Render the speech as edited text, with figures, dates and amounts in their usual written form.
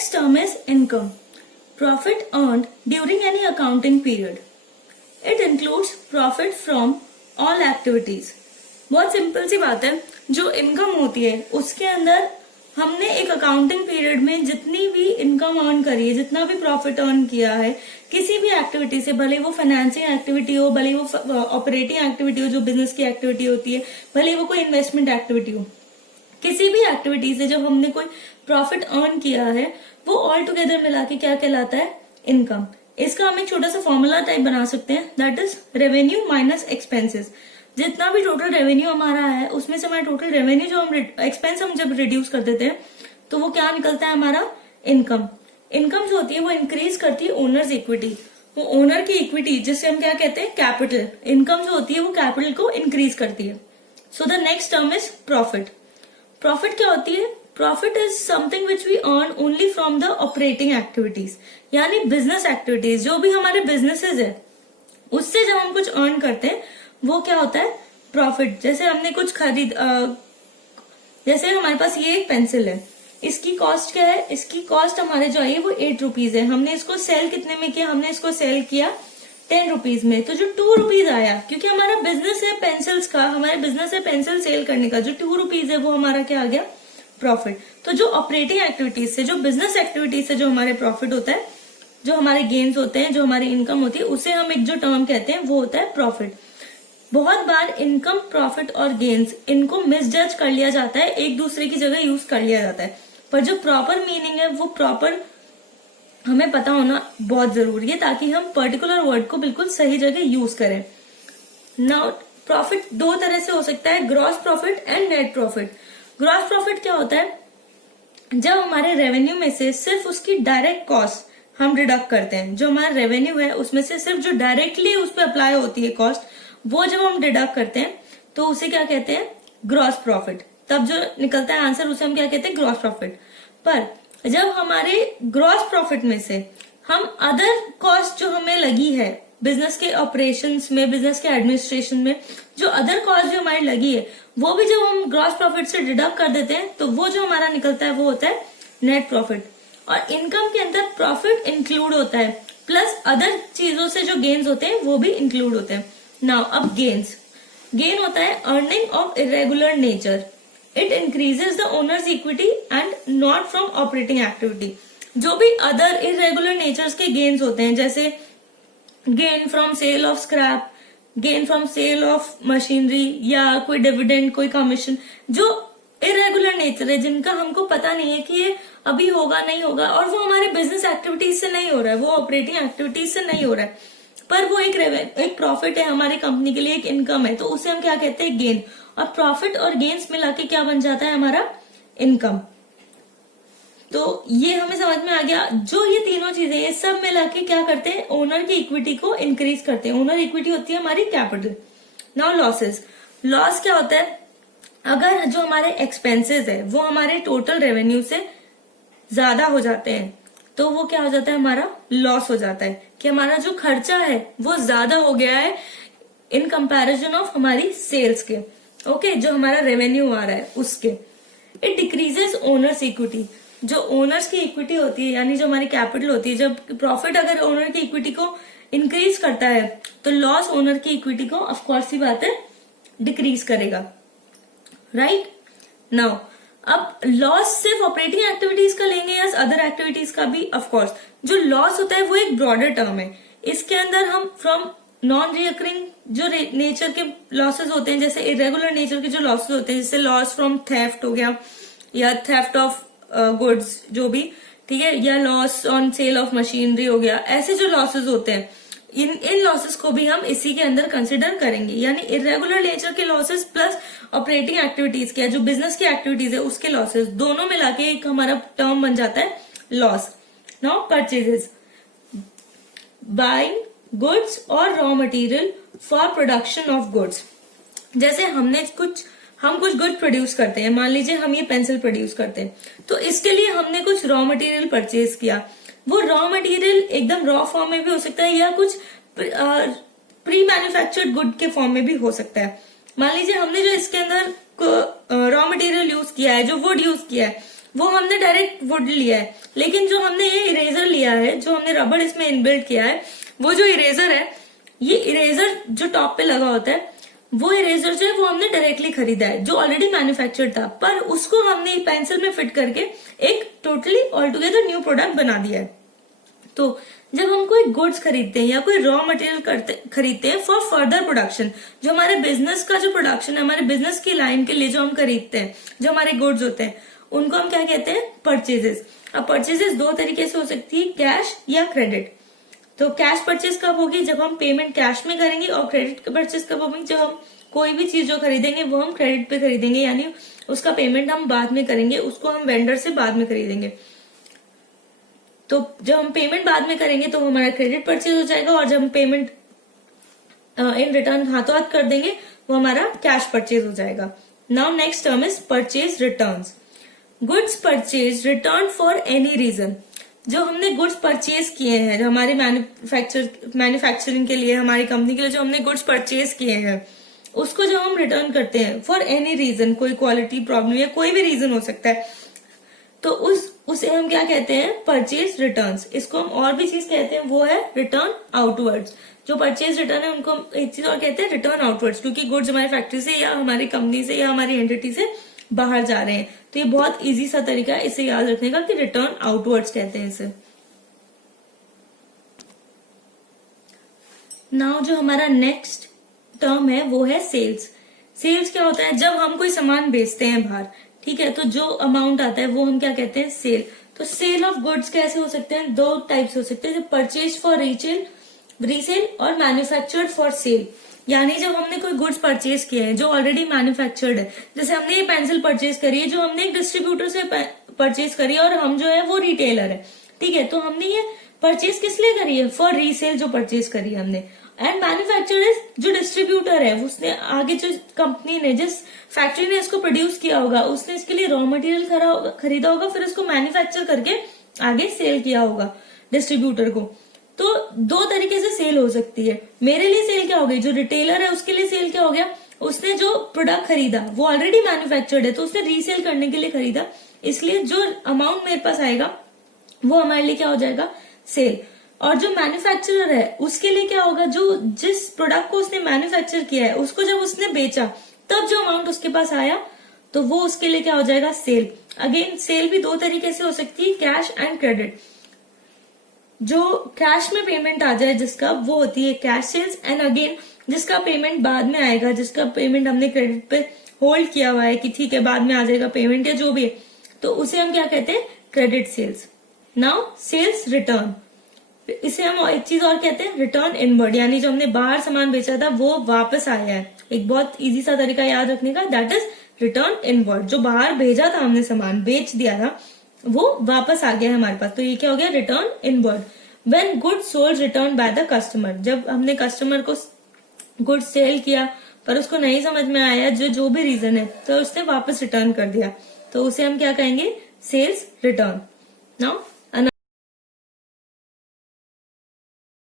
next term is income. Profit earned during any accounting period. It includes profit from all activities. बहुत simple सी बात है, जो income होती है उसके अंदर हमने एक अकाउंटिंग पीरियड में जितनी भी इनकम अर्न करी है, जितना भी प्रॉफिट अर्न किया है किसी भी एक्टिविटी से, भले वो फाइनेंसिंग एक्टिविटी हो, भले वो ऑपरेटिंग एक्टिविटी हो जो बिजनेस की एक्टिविटी होती है, भले वो कोई इन्वेस्टमेंट एक्टिविटी हो, किसी भी एक्टिविटी से जब हमने कोई प्रॉफिट अर्न किया है वो ऑल टुगेदर मिला के क्या कहलाता है? इनकम। इसका हम एक छोटा सा फॉर्मूला टाइप बना सकते हैं, that is revenue minus expenses. जितना भी टोटल रेवेन्यू हमारा है उसमें से हमारा टोटल रेवेन्यू जो हम एक्सपेंस हम जब रिड्यूस कर देते हैं तो वो क्या निकलता है? हमारा इनकम। इनकम जो होती है वो इंक्रीज करती है ओनर्स इक्विटी। वो ओनर की इक्विटी जिससे हम क्या कहते हैं? कैपिटल। इनकम जो होती है वो कैपिटल को इंक्रीज करती है। So the next term is profit. Profit क्या होती है? Profit is something which we earn only from the operating activities, यानी बिजनेस एक्टिविटीज। जो भी हमारे बिजनेसेस है उससे जब हम कुछ अर्न करते हैं वो क्या होता है? प्रॉफिट। जैसे हमने कुछ जैसे हमारे पास ये एक पेंसिल है, इसकी कॉस्ट क्या है? इसकी कॉस्ट हमारे जो है वो 8 रुपीज है। हमने इसको सेल कितने में किया? हमने इसको सेल किया 10 रुपीज में। तो जो 2 रुपीज आया, क्योंकि हमारा बिजनेस है पेंसिल्स का, हमारे बिजनेस है पेंसिल सेल करने का, जो 2 रुपीज है वो हमारा क्या आ गया? प्रॉफिट। तो जो ऑपरेटिंग एक्टिविटीज से, जो बिजनेस एक्टिविटीज से जो हमारे प्रॉफिट होता है, जो हमारे गेन्स होते हैं, जो हमारी इनकम होती है, उसे हम एक जो टर्म कहते हैं वो होता है प्रॉफिट। बहुत बार इनकम, प्रॉफिट और गेन्स इनको मिसजज कर लिया जाता है, एक दूसरे की जगह यूज कर लिया जाता है, पर जो प्रॉपर मीनिंग है वो प्रॉपर हमें पता होना बहुत जरूरी है ताकि हम पर्टिकुलर वर्ड को बिल्कुल सही जगह यूज करें। नाउ प्रॉफिट दो तरह से हो सकता है, gross profit and net profit. Gross profit क्या होता है? जब हमारे रेवेन्यू में से सिर्फ उसकी डायरेक्ट कॉस्ट हम डिडक्ट करते हैं, जो हमारा रेवेन्यू है उसमें से सिर्फ जो डायरेक्टली उस पर अप्लाई होती है कॉस्ट, वो जब हम डिडक्ट करते हैं तो उसे क्या कहते हैं? Gross profit. तब जो निकलता है आंसर उसे हम क्या कहते हैं? Gross profit. पर जब हमारे ग्रॉस प्रॉफिट में से हम अदर कॉस्ट जो हमें लगी है बिजनेस के ऑपरेशंस में, बिजनेस के एडमिनिस्ट्रेशन में, जो अदर कॉस्ट जो हमारी लगी है वो भी जब हम ग्रॉस प्रॉफिट से डिडक्ट कर देते हैं तो वो जो हमारा निकलता है वो होता है नेट प्रॉफिट। और इनकम के अंदर प्रॉफिट इंक्लूड होता है प्लस अदर चीजों से जो गेन्स होते हैं वो भी इंक्लूड होते हैं। नाउ अब गेन्स। गेन होता है earning of irregular nature. It increases the owners equity and not from operating activity. जो भी अदर इरेगुलर नेचर्स के गेन्स होते हैं, जैसे gain from sale of scrap, gain from sale of machinery, या कोई डिविडेंड, कोई कमीशन, जो इरेगुलर नेचर है, जिनका हमको पता नहीं है कि ये अभी होगा नहीं होगा, और वो हमारे बिजनेस एक्टिविटीज से नहीं हो रहा है, वो ऑपरेटिंग एक्टिविटीज से नहीं हो रहा है, पर वो एक प्रॉफिट है हमारी कंपनी के लिए, एक इनकम है, तो उसे हम क्या कहते हैं? गेन। और प्रॉफिट और गेन्स मिला के क्या बन जाता है? हमारा इनकम। तो ये हमें समझ में आ गया। जो ये तीनों चीजें ये सब मिला के क्या करते हैं? ओनर की इक्विटी को इंक्रीज करते हैं। ओनर इक्विटी होती है हमारी कैपिटल। Now losses. लॉस क्या होता है? अगर जो हमारे एक्सपेंसेस है वो हमारे टोटल रेवेन्यू से ज्यादा हो जाते हैं तो वो क्या हो जाता है? हमारा लॉस हो जाता है, कि हमारा जो खर्चा है वो ज्यादा हो गया है इन कंपैरिजन ऑफ हमारी सेल्स के। ओके, जो हमारा रेवेन्यू आ रहा है उसके। It decreases owners equity. जो ओनर्स की इक्विटी होती है, यानी जो हमारी कैपिटल होती है, जब प्रॉफिट अगर ओनर की इक्विटी को इंक्रीज करता है तो लॉस ओनर की इक्विटी को ऑफकोर्स ही बात है डिक्रीज करेगा। राइट नाउ अब लॉस सिर्फ ऑपरेटिंग एक्टिविटीज का लेंगे या अदर एक्टिविटीज का भी? ऑफकोर्स जो लॉस होता है वो एक ब्रॉडर टर्म है। इसके अंदर हम फ्रॉम नॉन रिकरिंग जो नेचर के लॉसेस होते हैं, जैसे इरेगुलर नेचर के जो लॉसेस होते हैं, जैसे लॉस फ्रॉम थेफ्ट हो गया, या थेफ्ट ऑफ गुड्स जो भी, ठीक है, या loss on sale of machinery हो गया, ऐसे जो लॉसेस होते हैं इन लॉसेस को भी हम इसी के अंदर कंसिडर करेंगे। यानी इरेगुलर नेचर के लॉसेस प्लस ऑपरेटिंग एक्टिविटीज के, जो बिजनेस की एक्टिविटीज है उसके लॉसेस, दोनों मिला के एक हमारा टर्म बन जाता है loss. Now purchases. Buying goods और raw material for production of goods. जैसे हम कुछ गुड प्रोड्यूस करते हैं, मान लीजिए हम ये पेंसिल प्रोड्यूस करते हैं, तो इसके लिए हमने कुछ रॉ मटेरियल परचेज किया। वो रॉ मटेरियल एकदम रॉ फॉर्म में भी हो सकता है या कुछ प्री मैन्युफैक्चर्ड गुड के फॉर्म में भी हो सकता है। मान लीजिए हमने जो इसके अंदर रॉ मटेरियल यूज किया है, जो वुड यूज किया है, वो हमने डायरेक्ट वुड लिया है, लेकिन जो हमने ये इरेजर लिया है, जो हमने रबड़ इसमें इनबिल्ट किया है, वो जो इरेजर है, ये इरेजर जो टॉप पे लगा होता है, वो इरेजर जो है वो हमने डायरेक्टली खरीदा है, जो ऑलरेडी मैन्युफैक्चर्ड था, पर उसको हमने पेंसिल में फिट करके एक totally all together new product बना दिया है। तो जब हम कोई गुड्स खरीदते हैं या कोई रॉ मटेरियल खरीदते हैं फॉर फर्दर प्रोडक्शन, जो हमारे बिजनेस का जो प्रोडक्शन है, हमारे बिजनेस की लाइन के लिए जो हम खरीदते हैं, जो हमारे गुड्स होते हैं, उनको हम क्या कहते हैं? परचेजेस। अब परचेजेस दो तरीके से हो सकती है, कैश या क्रेडिट। तो कैश परचेज कब होगी? जब हम पेमेंट कैश में करेंगे, और क्रेडिट परचेज कब होगी? जब हम कोई भी चीज जो खरीदेंगे वो हम क्रेडिट पे खरीदेंगे, यानी उसका पेमेंट हम बाद में करेंगे, उसको हम वेंडर से बाद में खरीदेंगे। तो जब हम पेमेंट बाद में करेंगे तो हमारा क्रेडिट परचेज हो जाएगा, और जब हम पेमेंट इन रिटर्न हाथों हाथ कर देंगे वो हमारा कैश परचेज हो जाएगा। Now next term is purchase returns. Goods purchase return for any reason. जो हमने गुड्स परचेज किए हैं, जो हमारे मैन्युफैक्चरिंग के लिए, हमारी कंपनी के लिए जो हमने गुड्स परचेज किए हैं, उसको जब हम रिटर्न करते हैं फॉर एनी रीजन, कोई क्वालिटी प्रॉब्लम या कोई भी रीजन हो सकता है, तो उसे हम क्या कहते हैं? Purchase returns. इसको हम और भी चीज कहते हैं, वो है रिटर्न आउटवर्ड्स। जो परचेज रिटर्न है उनको हम एक चीज और कहते हैं, रिटर्न आउटवर्ड्स, क्योंकि गुड्स हमारी फैक्ट्री से या हमारी कंपनी से या हमारी एंटिटी से बाहर जा रहे हैं। तो ये बहुत इजी सा तरीका है इसे याद रखने का कि रिटर्न आउटवर्ड्स कहते हैं इसे। नाउ जो हमारा नेक्स्ट टर्म है वो है सेल्स। सेल्स क्या होता है? जब हम कोई सामान बेचते हैं बाहर, ठीक है, तो जो अमाउंट आता है वो हम क्या कहते हैं? सेल। तो सेल ऑफ गुड्स कैसे हो सकते हैं? दो टाइप्स हो सकते हैं, परचेज फॉर रीसेल और मैन्युफैक्चर्ड फॉर सेल। यानी जब हमने कोई गुड्स परचेज किए हैं जो ऑलरेडी मैन्युफैक्चर्ड है, जैसे हमने ये पेंसिल परचेज करी है जो हमने एक डिस्ट्रीब्यूटर से परचेज करी है, और हम जो है वो रिटेलर है, ठीक है, तो हमने ये परचेज किस लिए करी है? फॉर रीसेल जो परचेज करी है हमने। एंड मैन्युफैक्चरर इज जो डिस्ट्रीब्यूटर है, उसने आगे जो कंपनी ने, जिस फैक्ट्री ने इसको प्रोड्यूस किया होगा, उसने इसके लिए रॉ मटेरियल खरीदा होगा, फिर इसको मैन्युफैक्चर करके आगे सेल किया होगा डिस्ट्रीब्यूटर को। तो दो तरीके से सेल हो सकती है। मेरे लिए सेल क्या हो गई? जो रिटेलर है उसके लिए सेल क्या हो गया? उसने जो प्रोडक्ट खरीदा वो ऑलरेडी मैन्युफैक्चर्ड है, तो उसने रीसेल करने के लिए खरीदा, इसलिए जो अमाउंट मेरे पास आएगा वो हमारे लिए क्या हो जाएगा? सेल। और जो मैन्युफैक्चरर है उसके लिए क्या होगा? जो जिस प्रोडक्ट को उसने मैन्युफैक्चर किया है उसको जब उसने बेचा तब जो अमाउंट उसके पास आया तो वो उसके लिए क्या हो जाएगा? सेल। अगेन सेल भी दो तरीके से हो सकती है, कैश एंड क्रेडिट। जो कैश में पेमेंट आ जाए जिसका, वो होती है कैश सेल्स। एंड अगेन जिसका पेमेंट बाद में आएगा, जिसका पेमेंट हमने क्रेडिट पे होल्ड किया हुआ है कि ठीक है बाद में आ जाएगा पेमेंट या जो भी है, तो उसे हम क्या कहते हैं? Credit sales. Now sales return, इसे हम एक चीज और कहते हैं, रिटर्न इनवर्ड, यानी जो हमने बाहर सामान बेचा था वो वापस आया है। एक बहुत इजी सा तरीका याद रखने का, दैट इज रिटर्न इनवर्ड। जो बाहर भेजा था हमने, सामान बेच दिया था, वो वापस आ गया है हमारे पास, तो ये क्या हो गया? Return inward. When good sold return by the customer, जब हमने कस्टमर को गुड सेल किया पर उसको नहीं समझ में आया, जो भी रीजन है, तो उसने वापस रिटर्न कर दिया, तो उसे हम क्या कहेंगे? Sales return. नाउ